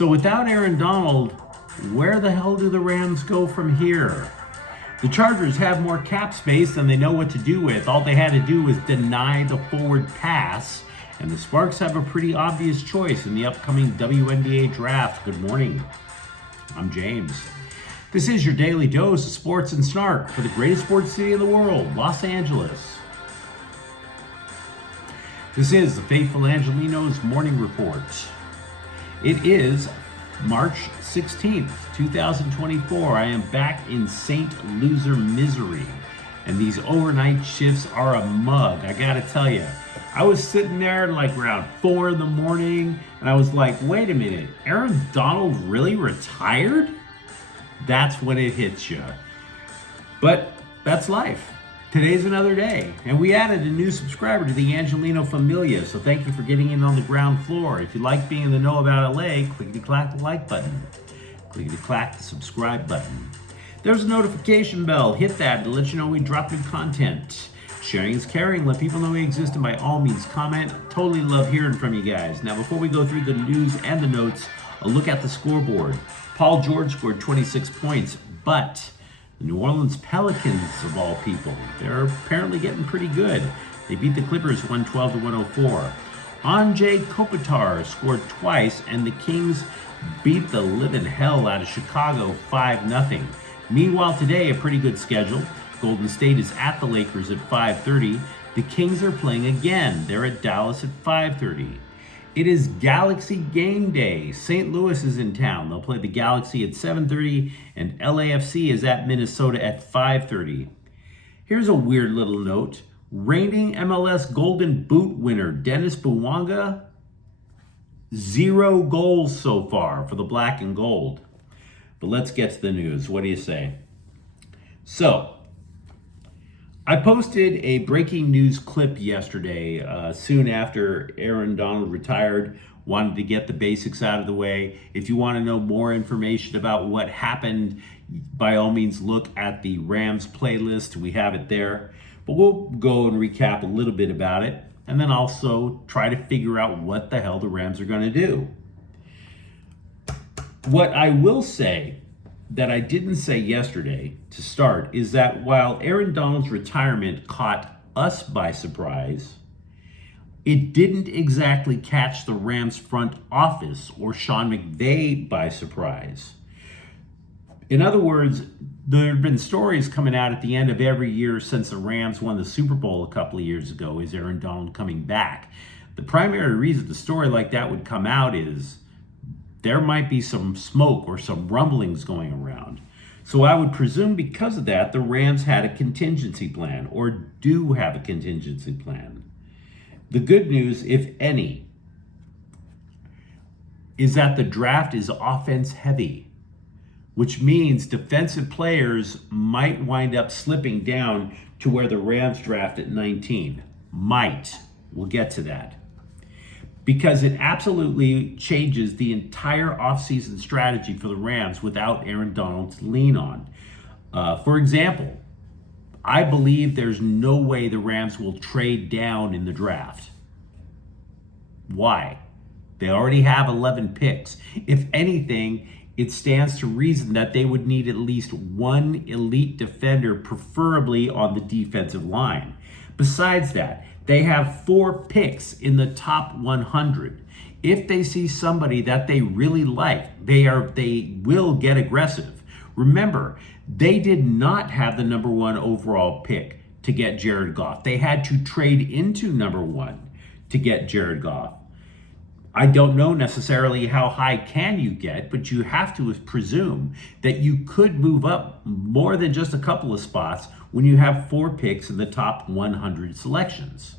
So without Aaron Donald, where the hell do the Rams go from here? The Chargers have more cap space than they know what to do with. All they had to do was deny the forward pass, and the Sparks have a pretty obvious choice in the upcoming WNBA draft. Good morning. I'm James. This is your daily dose of sports and snark for the greatest sports city in the world, Los Angeles. This is the faithful Angelenos morning report. It is March 16th, 2024. I am back in St. Loser misery, and these overnight shifts are a mug. I gotta tell you, I was sitting there like around 4 in the morning, and I was like, wait a minute, Aaron Donald really retired? That's when it hits you. But that's life. Today's another day, and we added a new subscriber to the Angeleno Familia, so thank you for getting in on the ground floor. If you like being in the know about LA, clickety-clack the like button. Clickety-clack the subscribe button. There's a notification bell. Hit that to let you know we drop new content. Sharing is caring. Let people know we exist, and by all means, comment. Totally love hearing from you guys. Now, before we go through the news and the notes, a look at the scoreboard. Paul George scored 26 points, but the New Orleans Pelicans, of all people, they're apparently getting pretty good. They beat the Clippers 112-104. Anze Kopitar scored twice, and the Kings beat the living hell out of Chicago 5-0. Meanwhile, today, a pretty good schedule. Golden State is at the Lakers at 5:30. The Kings are playing again. They're at Dallas at 5:30. It is Galaxy game day. St. Louis is in town. They'll play the Galaxy at 7:30, and LAFC is at Minnesota at 5:30. Here's a weird little note. Reigning MLS Golden Boot winner Dennis Bouanga, 0 goals so far for the black and gold. But let's get to the news. What do you say? So, I posted a breaking news clip yesterday, soon after Aaron Donald retired. Wanted to get the basics out of the way. If you want to know more information about what happened, by all means look at the Rams playlist. We have it there. But we'll go and recap a little bit about it, and then also try to figure out what the hell the Rams are going to do. What I will say that I didn't say yesterday to start is that while Aaron Donald's retirement caught us by surprise, it didn't exactly catch the Rams front office or Sean McVay by surprise. In other words, there have been stories coming out at the end of every year since the Rams won the Super Bowl a couple of years ago, is Aaron Donald coming back. The primary reason a story like that would come out is there might be some smoke or some rumblings going around. So I would presume because of that, the Rams had a contingency plan, or do have a contingency plan. The good news, if any, is that the draft is offense heavy, which means defensive players might wind up slipping down to where the Rams draft at 19. Might. We'll get to that. Because it absolutely changes the entire offseason strategy for the Rams without Aaron Donald to lean on. For example, I believe there's no way the Rams will trade down in the draft. Why? They already have 11 picks. If anything, it stands to reason that they would need at least one elite defender, preferably on the defensive line. Besides that, they have 4 picks in the top 100. If they see somebody that they really like, they will get aggressive. Remember, they did not have the number 1 overall pick to get Jared Goff. They had to trade into number 1 to get Jared Goff. I don't know necessarily how high can you get, but you have to presume that you could move up more than just a couple of spots when you have 4 picks in the top 100 selections.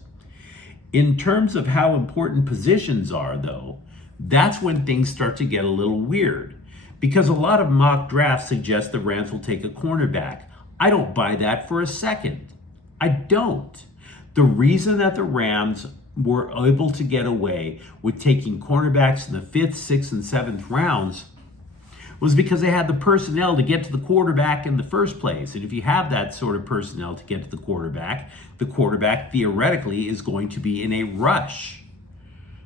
In terms of how important positions are, though, that's when things start to get a little weird, because a lot of mock drafts suggest the Rams will take a cornerback. I don't buy that for a second. I don't. The reason that the Rams were able to get away with taking cornerbacks in the 5th, 6th, and 7th rounds was because they had the personnel to get to the quarterback in the first place. And if you have that sort of personnel to get to the quarterback theoretically is going to be in a rush.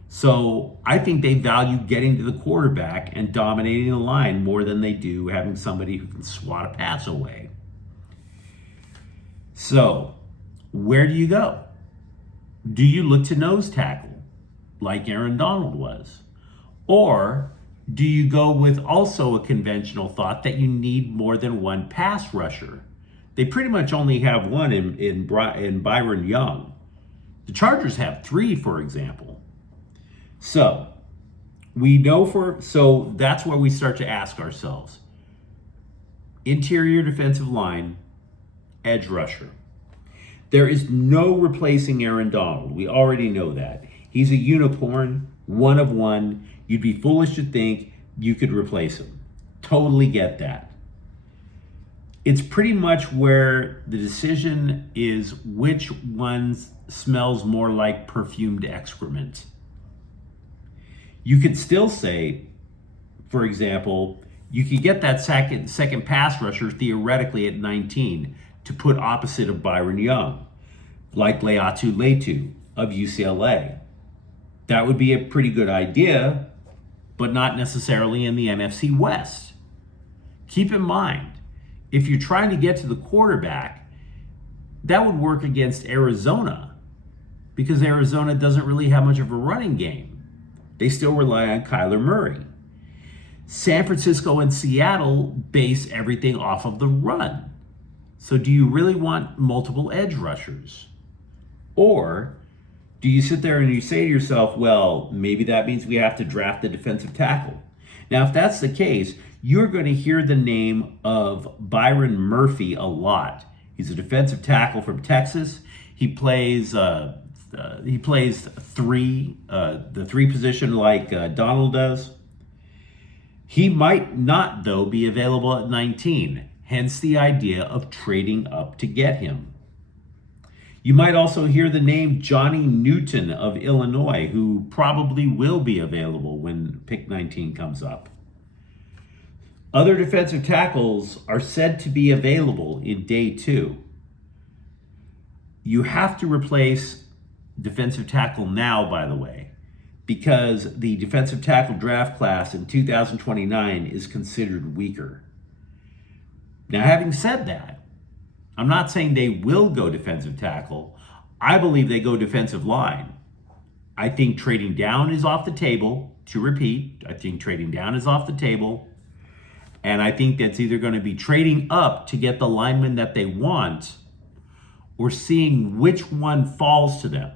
So I think they value getting to the quarterback and dominating the line more than they do having somebody who can swat a pass away. So where do you go? Do you look to nose tackle like Aaron Donald was? Or do you go with also a conventional thought that you need more than one pass rusher? They pretty much only have one in Byron Young. The Chargers have three, for example. So so that's where we start to ask ourselves. Interior defensive line, edge rusher. There is no replacing Aaron Donald. We already know that. He's a unicorn, one of one. You'd be foolish to think you could replace him. Totally get that. It's pretty much where the decision is which one smells more like perfumed excrement. You could still say, for example, you could get that second pass rusher theoretically at 19 to put opposite of Byron Young, like Leatu Letu of UCLA. That would be a pretty good idea, but not necessarily in the NFC West. Keep in mind, if you're trying to get to the quarterback, that would work against Arizona because Arizona doesn't really have much of a running game. They still rely on Kyler Murray. San Francisco and Seattle base everything off of the run. So do you really want multiple edge rushers? Or do you sit there and you say to yourself, well, maybe that means we have to draft a defensive tackle? Now, if that's the case, you're going to hear the name of Byron Murphy a lot. He's a defensive tackle from Texas. He plays the three position like Donald does. He might not, though, be available at 19, hence the idea of trading up to get him. You might also hear the name Johnny Newton of Illinois, who probably will be available when pick 19 comes up. Other defensive tackles are said to be available in day 2. You have to replace defensive tackle now, by the way, because the defensive tackle draft class in 2029 is considered weaker. Now, having said that, I'm not saying they will go defensive tackle. I believe they go defensive line. I think trading down is off the table. To repeat, I think trading down is off the table. And I think that's either going to be trading up to get the lineman that they want or seeing which one falls to them.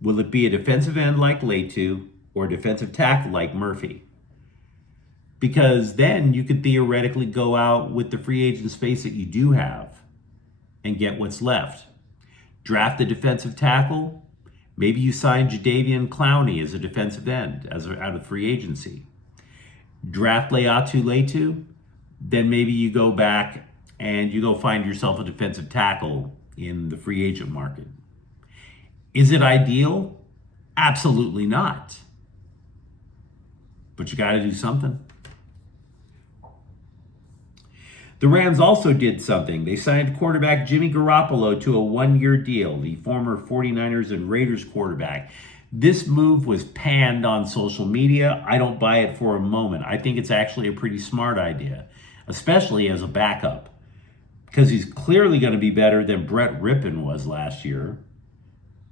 Will it be a defensive end like Letu or a defensive tackle like Murphy? Because then you could theoretically go out with the free agent space that you do have and get what's left. Draft a defensive tackle. Maybe you sign Jadeveon Clowney as a defensive end out of free agency. Draft Leatu Letu. Then maybe you go back and you go find yourself a defensive tackle in the free agent market. Is it ideal? Absolutely not. But you got to do something. The Rams also did something. They signed quarterback Jimmy Garoppolo to a 1-year deal, the former 49ers and Raiders quarterback. This move was panned on social media. I don't buy it for a moment. I think it's actually a pretty smart idea, especially as a backup, because he's clearly going to be better than Brett Rippon was last year.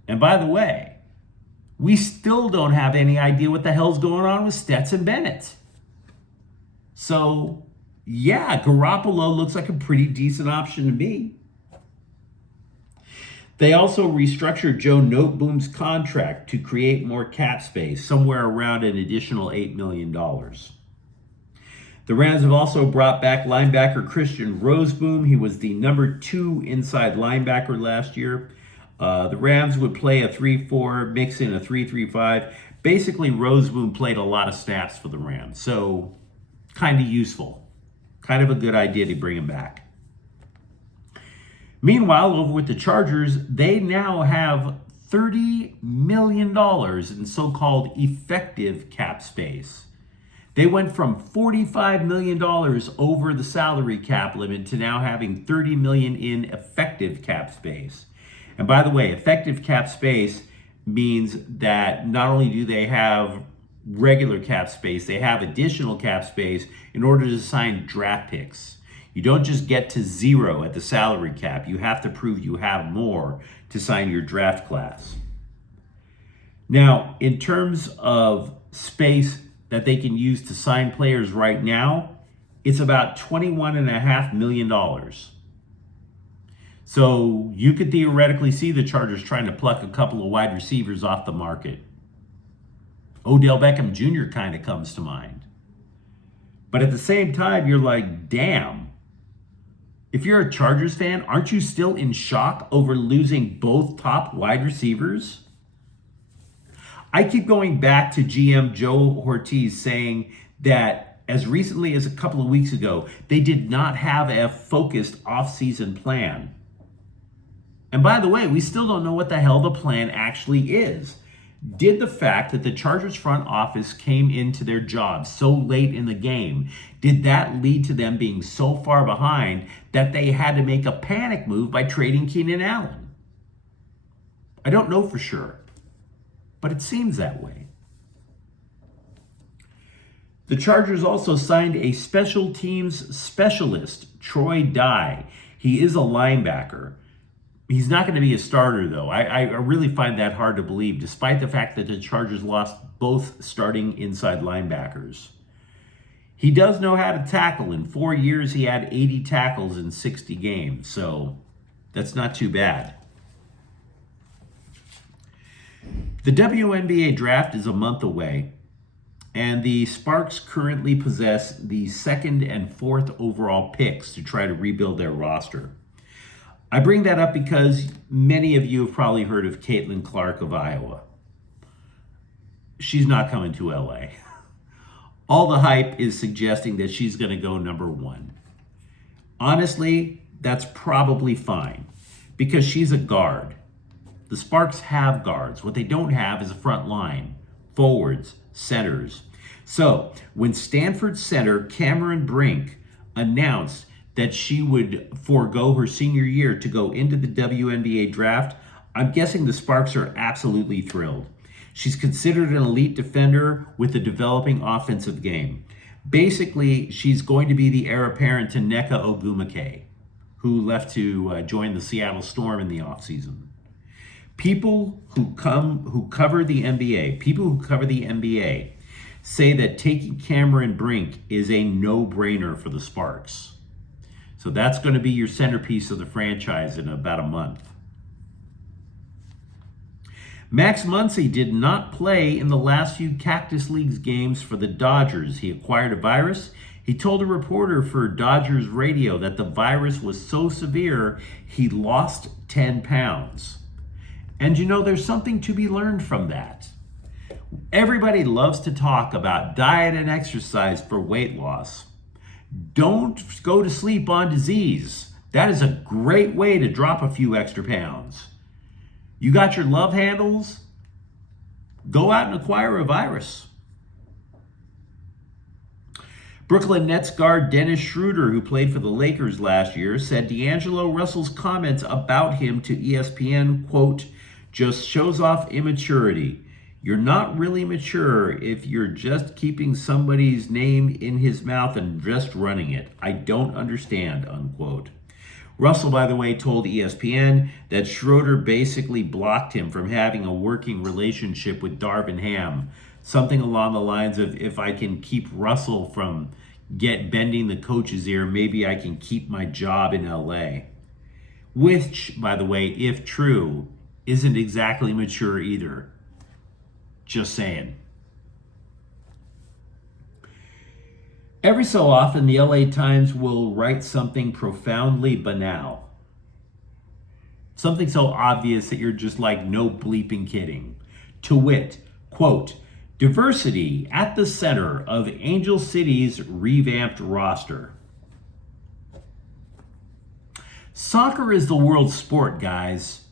And by the way, we still don't have any idea what the hell's going on with Stetson Bennett. So, yeah, Garoppolo looks like a pretty decent option to me. They also restructured Joe Noteboom's contract to create more cap space, somewhere around an additional $8 million. The Rams have also brought back linebacker Christian Rozeboom. He was the number 2 inside linebacker last year. The Rams would play a 3-4, mix in a 3-3-5. Basically, Rozeboom played a lot of snaps for the Rams, so kind of useful. Kind of a good idea to bring him back. Meanwhile, over with the Chargers, they now have $30 million in so-called effective cap space. They went from $45 million over the salary cap limit to now having $30 million in effective cap space. And by the way, effective cap space means that not only do they have regular cap space, they have additional cap space in order to sign draft picks. You don't just get to zero at the salary cap. You have to prove you have more to sign your draft class. Now, in terms of space that they can use to sign players right now, it's about $21.5 million. So you could theoretically see the Chargers trying to pluck a couple of wide receivers off the market. Odell Beckham Jr. kind of comes to mind. But at the same time, you're like, damn. If you're a Chargers fan, aren't you still in shock over losing both top wide receivers? I keep going back to GM Joe Ortiz saying that as recently as a couple of weeks ago, they did not have a focused offseason plan. And by the way, we still don't know what the hell the plan actually is. Did the fact that the Chargers front office came into their job so late in the game, did that lead to them being so far behind that they had to make a panic move by trading Keenan Allen? I don't know for sure, but it seems that way. The Chargers also signed a special teams specialist, Troy Dye. He is a linebacker. He's not going to be a starter, though. I really find that hard to believe, despite the fact that the Chargers lost both starting inside linebackers. He does know how to tackle. In 4 years, he had 80 tackles in 60 games, so that's not too bad. The WNBA draft is a month away, and the Sparks currently possess the 2nd and 4th overall picks to try to rebuild their roster. I bring that up because many of you have probably heard of Caitlin Clark of Iowa. She's not coming to LA. All the hype is suggesting that she's going to go number 1. Honestly, that's probably fine because she's a guard. The Sparks have guards. What they don't have is a front line, forwards, centers. So when Stanford center Cameron Brink announced that she would forego her senior year to go into the WNBA draft, I'm guessing the Sparks are absolutely thrilled. She's considered an elite defender with a developing offensive game. Basically, she's going to be the heir apparent to Nneka Ogwumike, who left to join the Seattle Storm in the offseason. People who cover the NBA say that taking Cameron Brink is a no-brainer for the Sparks. So that's going to be your centerpiece of the franchise in about a month. Max Muncy did not play in the last few Cactus Leagues games for the Dodgers. He acquired a virus. He told a reporter for Dodgers radio that the virus was so severe, he lost 10 pounds. And you know, there's something to be learned from that. Everybody loves to talk about diet and exercise for weight loss. Don't go to sleep on disease. That is a great way to drop a few extra pounds. You got your love handles? Go out and acquire a virus. Brooklyn Nets guard Dennis Schroeder, who played for the Lakers last year, said D'Angelo Russell's comments about him to ESPN, quote, just shows off immaturity. You're not really mature if you're just keeping somebody's name in his mouth and just running it. I don't understand, unquote. Russell, by the way, told ESPN that Schroeder basically blocked him from having a working relationship with Darvin Ham. Something along the lines of, if I can keep Russell from bending the coach's ear, maybe I can keep my job in LA. Which, by the way, if true, isn't exactly mature either. Just saying. Every so often, the LA Times will write something profoundly banal. Something so obvious that you're just like, no bleeping kidding. To wit, quote, diversity at the center of Angel City's revamped roster. Soccer is the world's sport, guys.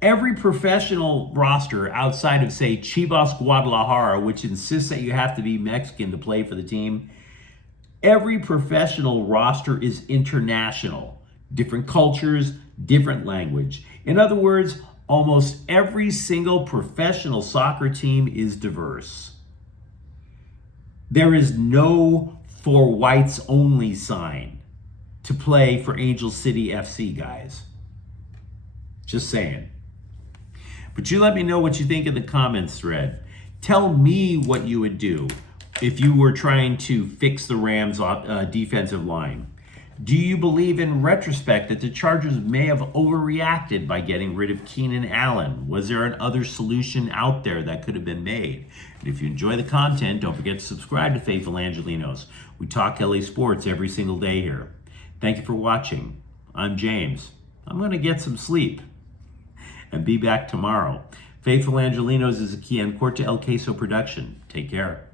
Every professional roster outside of, say, Chivas Guadalajara, which insists that you have to be Mexican to play for the team, every professional roster is international. Different cultures, different language. In other words, Almost every single professional soccer team is diverse. There is no for whites only sign to play for Angel City FC, guys. Just saying. But you let me know what you think in the comments thread. Tell me what you would do if you were trying to fix the Rams' defensive line. Do you believe in retrospect that the Chargers may have overreacted by getting rid of Keenan Allen? Was there another solution out there that could have been made? And if you enjoy the content, don't forget to subscribe to Faithful Angelenos. We talk LA sports every single day here. Thank you for watching. I'm James. I'm going to get some sleep and be back tomorrow. Faithful Angelenos is a Kian Corte El Queso production. Take care.